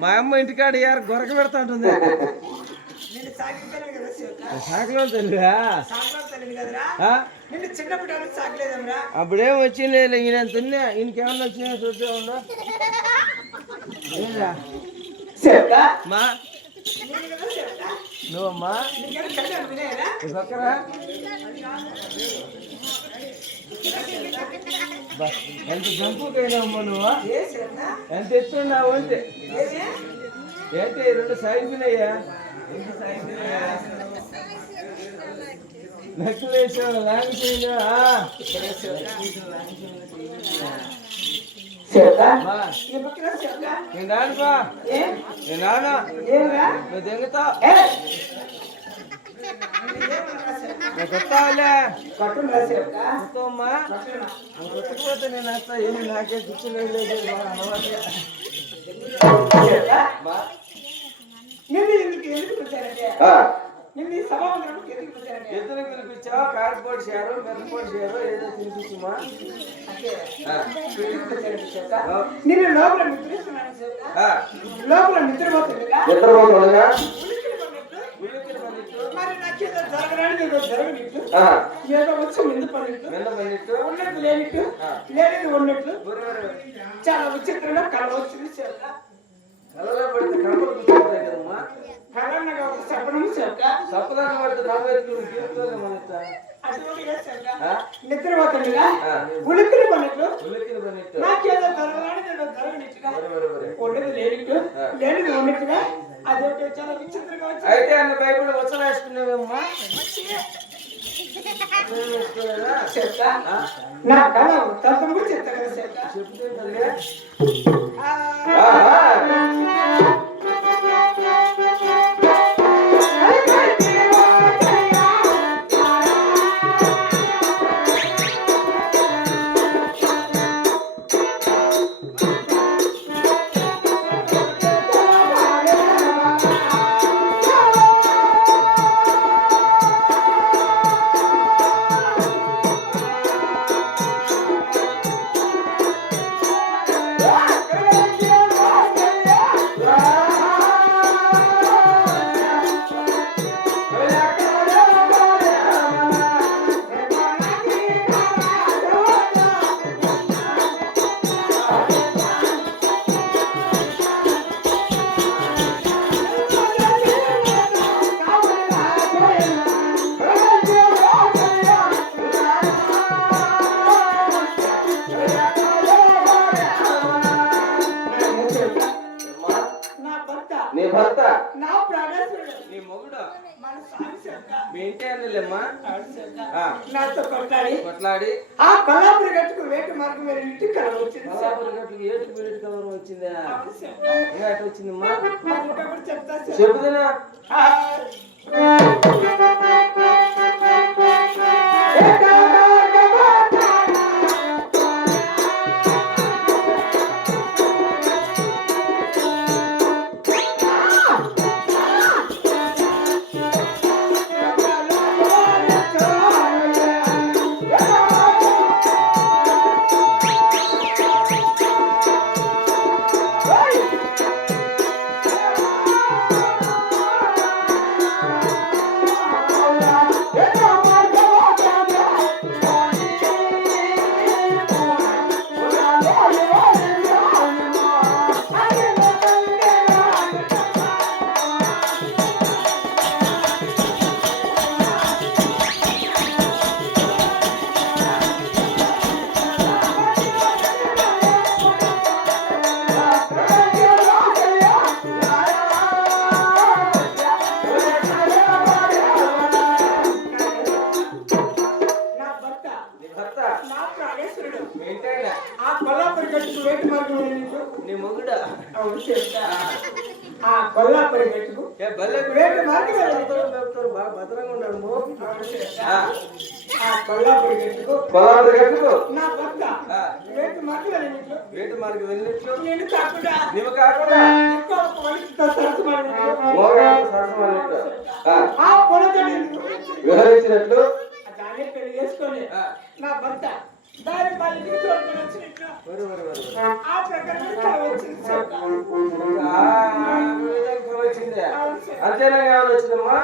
మా అమ్మ ఇంటికాడ గొరక పెడతా ఉంటుంది. సాకలో తెలివా అప్పుడేం వచ్చింది ఈయన తిన్నా ఈయనకేమన్నా వచ్చినా చూస్తే ఉందా మా నువ్వమ్మా ఎంత జంపుకైనావమ్మా నువ్వు ఎంత ఎత్తున్నావు అంటే ఏంటి రెండు సాగిపోయినాయా నక్కులేసావు లాంగ్ చేయను నేను రానుపా నేను రాను నువ్వు దెంగుతావు కొత్తావులే కొత్తమ్మా నువ్వు కొట్టకపోతే నేను వస్తా ఏమి నాకే కూర్చుని నిన్ను ఈ సభామందిరం ఎందుకు పిలిచారండి? ఎద్దులు పిలిపించావా? కారిపోటు చేరు, మెత్తపోటు చేరు ఏదో తినిపించమా? అంటే ఎందుకు పిలిచారండి చెప్తా? నిన్ను లోపల నిద్రిస్తున్నాను చెప్తా. లోపల నిద్రపోతుండగా మరి నాకేదో జరగడానికి ఏదో జరగనిట్టు ఏదో వచ్చి ముందు పడినట్టు ఉన్నట్టు లేనిట్టు లేనిది ఉన్నట్లు చాలా విచిత్రంగా కళ వచ్చింది చెప్తా. కలలో పడితే కళలు కూర్చుంటాయి కదమ్మా. కళన్నగా ఒక సపనం చెప్తా. సప్పదాన్ని పడితే నవ్వెత్తుకుని తీరుతుంది మన నిద్రపోతుండగా ఉలిక్కిని పడినట్లు పడినట్టు నాకేదో జరగడానికి ఏదో జరగనిట్టుగా ఉండదు లేనిట్టు లేనిది ఉన్నట్టుగా అదేంటో చాలా విచిత్రంగా వచ్చింది. అయితే అన్న బైబిల్ వచ్చ వేసుకునేవమ్మా? చెప్తా నా కళ వృత్తాంతం కూడా చెప్తా కదా చెప్తా. చెప్తే తల్లి నీ భర్త నా ప్రాణేశ్వరుడు నీ మొగుడు మన స్వామి చెప్తా. మీ ఇంటి అన్నలేమ్మా నాతో కొట్లాడి ఆ కొల్లాపురి గట్టుకు వేటు మార్గం మీద ఇంటికి కల వచ్చింది. కొల్లాపురి గట్టుకు ఏటుకు వీడికి కలవరం వచ్చిందా? ఇంకా అటు వచ్చిందమ్మా? చెప్తా చెబుతున్నా నీ మొగుడు ఆ కొల్లాపురి గట్టుకు వేటు మార్గం బాగా భద్రంగా ఉన్నాడు. ఆ కొల్లాపురి గట్టుకు నా భర్త వేటు మార్గం వెళ్ళినట్లు వేటు మార్గం వెళ్ళినట్లు నేను కాకుండా నీవు కాకుండా ఇంకొక మనిషితో సరసమైనట్లు ఆ పొలతోటి వివరించినట్లు దాన్ని పెళ్లి చేసుకొని నా భర్త దాని మళ్ళీ తోడుకొని వచ్చినట్లు ఆ ప్రకారం వచ్చింది. అంతేనా కావాలి వచ్చిందమ్మా?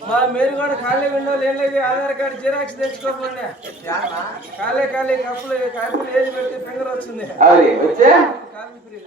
మా మీరు కూడా ఖాళీ విండోలు ఏం లేదు ఆధార్ కార్డు జిరాక్స్ తెచ్చుకోకుండా ఖాళీ కప్పులు ఏది పెడితే ఫింగర్ వస్తుంది వచ్చే కాఫీ ఫ్రీ